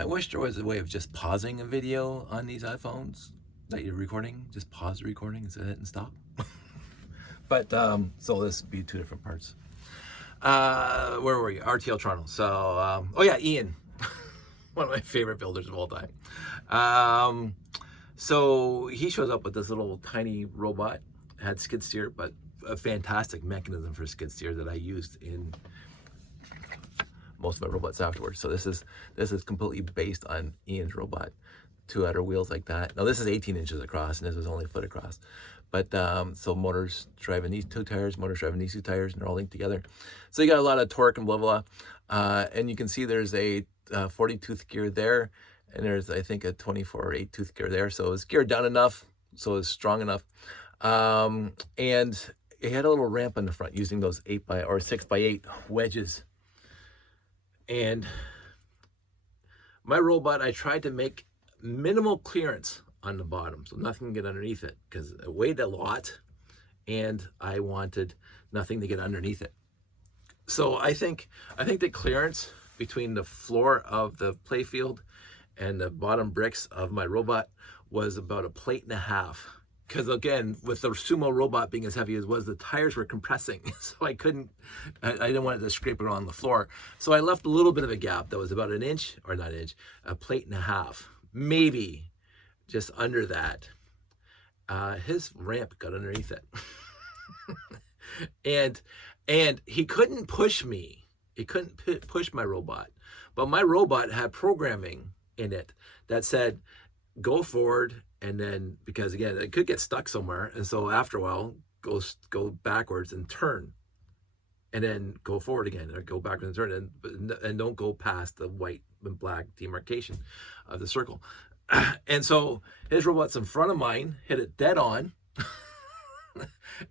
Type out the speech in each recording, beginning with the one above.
I wish there was a way of just pausing a video on these iPhones that you're recording. Just pause the recording and hit and stop. But so this would be two different parts. Where were we? RTL Toronto. So oh yeah, Ian, one of my favorite builders of all time. So he shows up with this little tiny robot. It had skid steer, but a fantastic mechanism for skid steer that I used in most of my robots afterwards. So this is completely based on Ian's robot. 2 outer wheels like that. Now this is 18 inches across, and this was only a foot across. But so motors driving these 2 tires, motors driving these 2 tires, and they're all linked together. So you got a lot of torque and blah blah. And you can see there's a 40 tooth gear there, and there's I think a 24 8 tooth gear there. So it's geared down enough, so it's strong enough. And it had a little ramp on the front using those 6x8 wedges. And my robot, I tried to make minimal clearance on the bottom, so nothing can get underneath it, because it weighed a lot and I wanted nothing to get underneath it. So I think the clearance between the floor of the playfield and the bottom bricks of my robot was about 1.5 plates. Because again, with the sumo robot being as heavy as it was, the tires were compressing. So I didn't want it to scrape around the floor. So I left a little bit of a gap that was about 1 inch, or not 1 inch, 1.5 plates, maybe just under that. His ramp got underneath it. and he couldn't push me. He couldn't push my robot. But my robot had programming in it that said, go forward, and then, because again, it could get stuck somewhere, and so after a while, go backwards and turn, and then go forward again, or go backwards and turn, and don't go past the white and black demarcation of the circle. And so his robot's in front of mine, hit it dead on,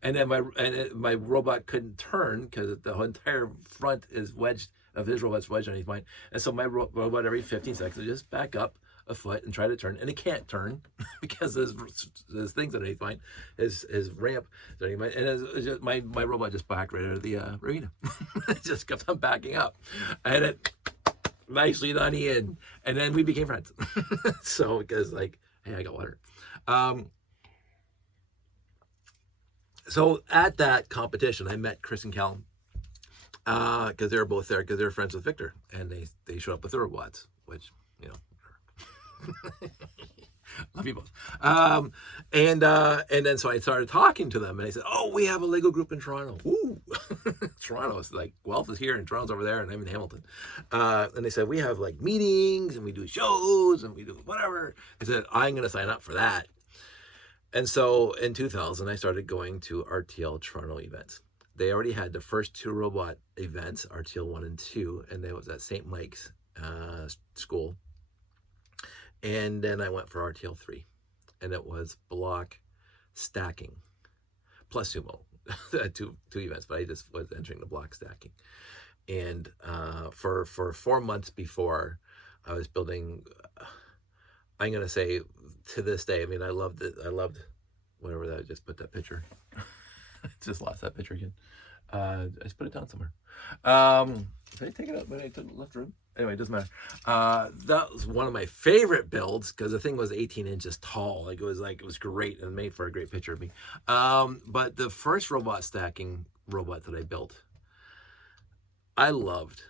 and then my robot couldn't turn because the entire front is wedged of his robot's wedged underneath mine, and so my robot every 15 seconds would just back up a foot and try to turn, and it can't turn because there's things underneath mine. His ramp is underneath mine, and my robot just backed right out of the arena. It just kept on backing up, and it nicely done, Ian. And then we became friends. So because like, hey, I got water. So at that competition, I met Chris and Callum because they were both there because they were friends with Victor, and they showed up with their robots, which, you know. Love you both. And then so I started talking to them, and I said, oh, we have a Lego group in Toronto. Ooh. Toronto's like, Guelph is here and Toronto's over there, and I'm in Hamilton. And they said, we have like meetings and we do shows and we do whatever. I said, I'm going to sign up for that. And so in 2000, I started going to RTL Toronto events. They already had the first 2 robot events, RTL 1 and 2, and they was at St. Mike's school. And then I went for RTL 3, and it was block stacking plus sumo. two events, but I just was entering the block stacking. And for 4 months before, I was building. I'm gonna say to this day, I mean, I loved whatever that. I just put that picture. Just lost that picture again. I just put it down somewhere. Did I take it out when I took the left room? Anyway, it doesn't matter. That was one of my favorite builds because the thing was 18 inches tall. It was great and made for a great picture of me. But the first robot stacking robot that I built, I loved.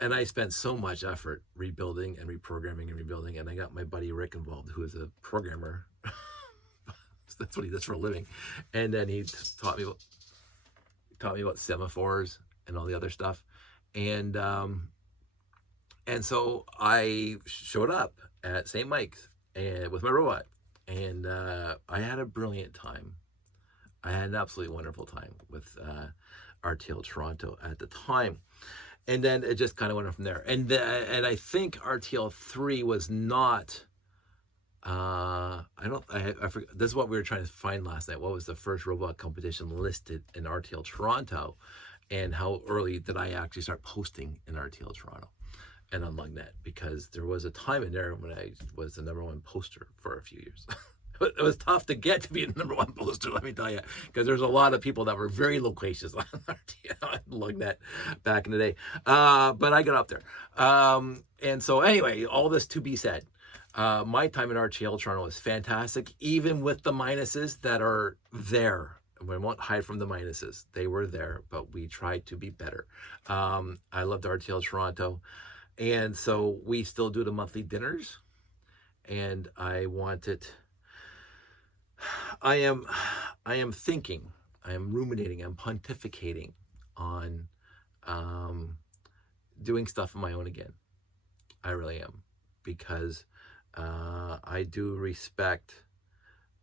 And I spent so much effort rebuilding and reprogramming and rebuilding. And I got my buddy Rick involved, who is a programmer. That's what he does for a living. And then he taught me about semaphores and all the other stuff. And so I showed up at St. Mike's with my robot, and I had a brilliant time. I had an absolutely wonderful time with RTL Toronto at the time. And then it just kind of went from there. And I think RTL 3 was not, I forget, this is what we were trying to find last night. What was the first robot competition listed in RTL Toronto, and how early did I actually start posting in RTL Toronto and on Lugnet? Because there was a time in there when I was the #1 poster for a few years. it was tough to get to be the number one poster, let me tell you, because there's a lot of people that were very loquacious on LugNet back in the day. But I got up there. And so anyway, all this to be said, my time in RTL Toronto was fantastic, even with the minuses that are there. We won't hide from the minuses. They were there, but we tried to be better. I loved RTL Toronto. And so we still do the monthly dinners. And I wanted... I am thinking, I am ruminating, I'm pontificating on doing stuff on my own again. I really am, because I do respect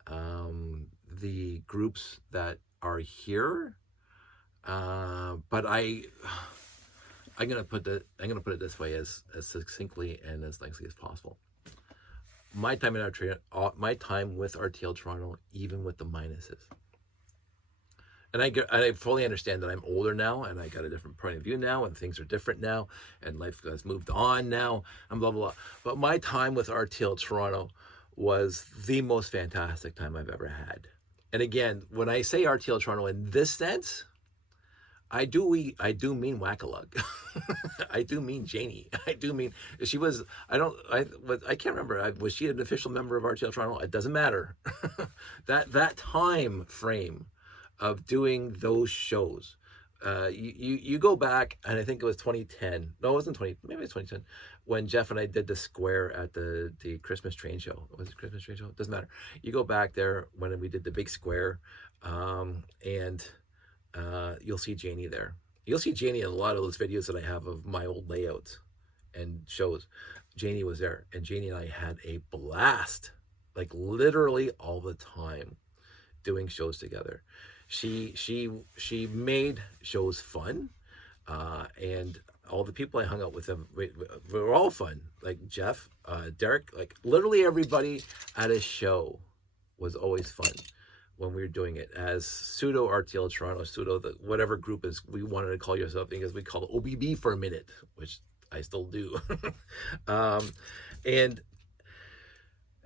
the groups that are here, but I'm gonna put it this way, as succinctly and as nicely as possible. My time with RTL Toronto, even with the minuses, and I fully understand that I'm older now, and I got a different point of view now, and things are different now, and life has moved on now, and blah blah blah. But my time with RTL Toronto was the most fantastic time I've ever had. And again, when I say RTL Toronto in this sense, I do mean Wackalug. I do mean Janie. I do mean she was. I can't remember. Was she an official member of RTL Toronto? It doesn't matter. that time frame of doing those shows. You go back, and I think it was 2010. No, it wasn't 20. Maybe it was 2010 when Jeff and I did the square at the Christmas train show. Was it Christmas train show? It doesn't matter. You go back there when we did the big square, and you'll see Janie there. You'll see Janie in a lot of those videos that I have of my old layouts and shows. Janie was there, and Janie and I had a blast, like literally all the time, doing shows together. She made shows fun, and all the people I hung out with them were all fun. Like Jeff, Derek, like literally everybody at a show was always fun when we were doing it as pseudo RTL Toronto, pseudo whatever group is we wanted to call yourself, because we call it OBB for a minute, which I still do.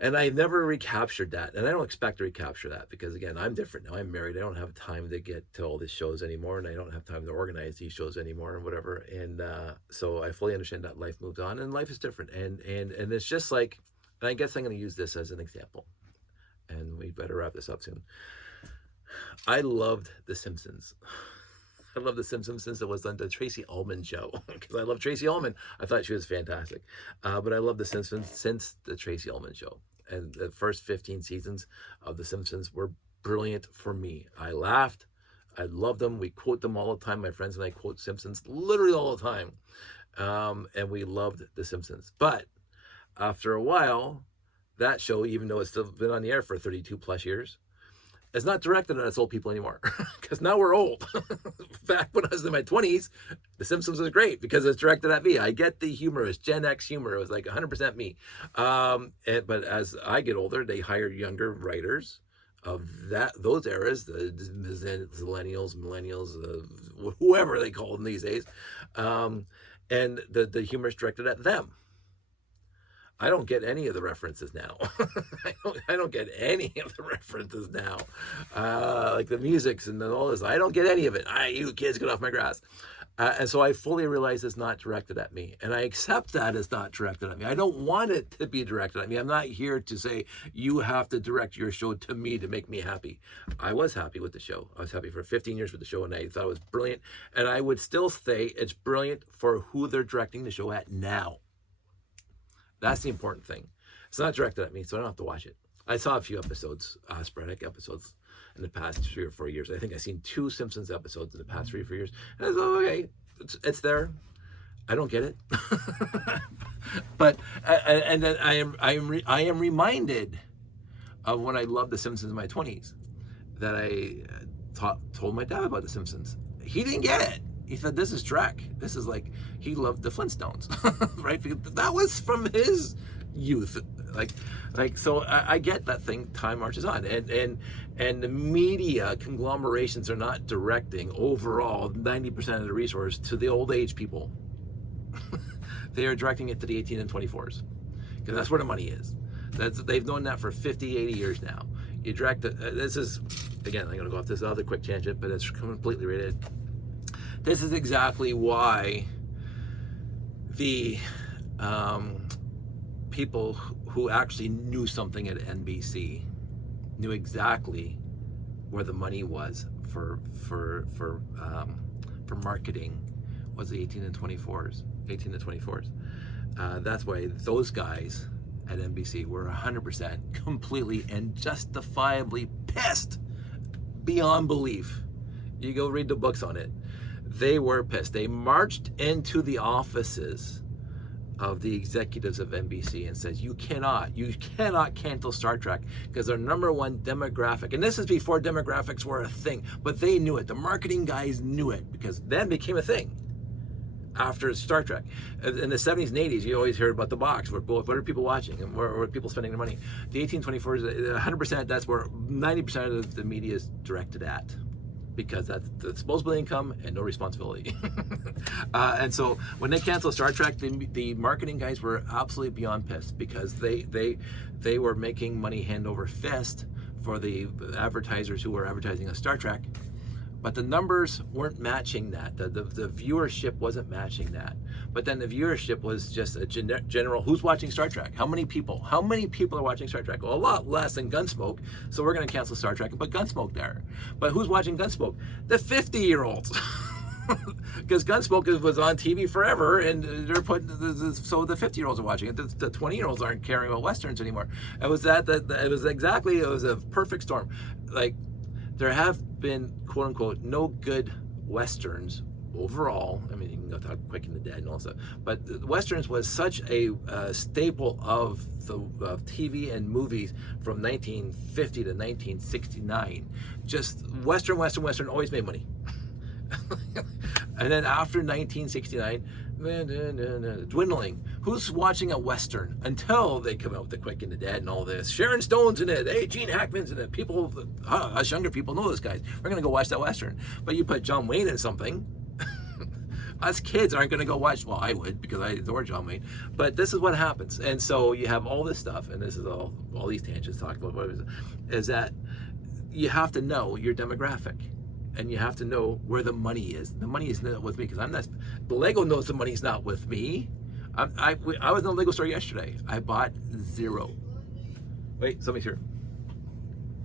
And I never recaptured that, and I don't expect to recapture that, because again, I'm different now. I'm married. I don't have time to get to all these shows anymore, and I don't have time to organize these shows anymore, and whatever. And so I fully understand that life moves on, and life is different. And it's just like, and I guess I'm going to use this as an example, and we better wrap this up soon. I loved The Simpsons. I love The Simpsons since it was on the Tracy Ullman show, because I love Tracy Ullman. I thought she was fantastic. But I love The Simpsons since the Tracy Ullman show. And the first 15 seasons of The Simpsons were brilliant for me. I laughed. I loved them. We quote them all the time. My friends and I quote Simpsons literally all the time. And we loved The Simpsons. But after a while, that show, even though it's still been on the air for 32 plus years, it's not directed at us old people anymore, because now we're old. Back when I was in my 20s, The Simpsons was great because it's directed at me. I get the humor. It's Gen X humor. It was like 100% me. But as I get older, they hire younger writers of those eras, the millennials, whoever they call them these days. And the humor is directed at them. I don't get any of the references now. I don't get any of the references now. Like the musics and all this. I don't get any of it. You kids, get off my grass. And so I fully realize it's not directed at me. And I accept that it's not directed at me. I don't want it to be directed at me. I'm not here to say, you have to direct your show to me to make me happy. I was happy with the show. I was happy for 15 years with the show, and I thought it was brilliant. And I would still say it's brilliant for who they're directing the show at now. That's the important thing. It's not directed at me, so I don't have to watch it. I saw a few episodes, sporadic episodes, in the past 3 or 4 years. I think I've seen 2 Simpsons episodes in the past 3 or 4 years. And I was like, okay, it's there. I don't get it, but and then I am reminded of when I loved The Simpsons in my 20s, that I told my dad about The Simpsons. He didn't get it. He said, this is Trek. This is like, he loved the Flintstones, right? Because that was from his youth. Like, so I get that thing, time marches on. And the media conglomerations are not directing overall 90% of the resource to the old age people. They are directing it to the 18 and 24s. Because that's where the money is. They've known that for 50, 80 years now. You direct this is, again, I'm going to go off this other quick tangent, but it's completely related. This is exactly why the people who actually knew something at NBC knew exactly where the money was for marketing was the 18 to 24s. That's why those guys at NBC were 100% completely and justifiably pissed beyond belief. You go read the books on it. They were pissed. They marched into the offices of the executives of NBC and says, you cannot cancel Star Trek because their number one demographic, and this is before demographics were a thing, but they knew it. The marketing guys knew it because then it became a thing after Star Trek. In the 70s and 80s, you always heard about the box. What are people watching and where are people spending their money? The 1824s, 100%, that's where 90% of the media is directed at, because that's the disposable income and no responsibility. And so when they canceled Star Trek, the marketing guys were absolutely beyond pissed because they were making money hand over fist for the advertisers who were advertising on Star Trek, but the numbers weren't matching that. The viewership wasn't matching that. But then the viewership was just a general, who's watching Star Trek? How many people? How many people are watching Star Trek? Well, a lot less than Gunsmoke, so we're going to cancel Star Trek and put Gunsmoke there. But who's watching Gunsmoke? The 50-year-olds. Because Gunsmoke was on TV forever, and they're putting, so the 50-year-olds are watching it. The 20-year-olds aren't caring about Westerns anymore. It was it was a perfect storm. Like, there have been, quote unquote, no good Westerns overall. I mean, you can go talk Quick and the Dead and all that stuff, but Westerns was such a staple of the TV and movies from 1950 to 1969. Just Western always made money. And then after 1969, dwindling. Who's watching a Western until they come out with the Quick and the Dead and all this? Sharon Stone's in it. Hey, Gene Hackman's in it. People, us younger people know those guys. We're gonna go watch that Western. But you put John Wayne in something, us kids aren't gonna go watch. Well, I would, because I adore John Wayne. But this is what happens. And so you have all this stuff, and this is all these tangents talking about what is that you have to know your demographic. And you have to know where the money is. The money is not with me, because I'm not. The Lego knows the money's not with me. I was in a Lego store yesterday. I bought 0. Wait, somebody's here.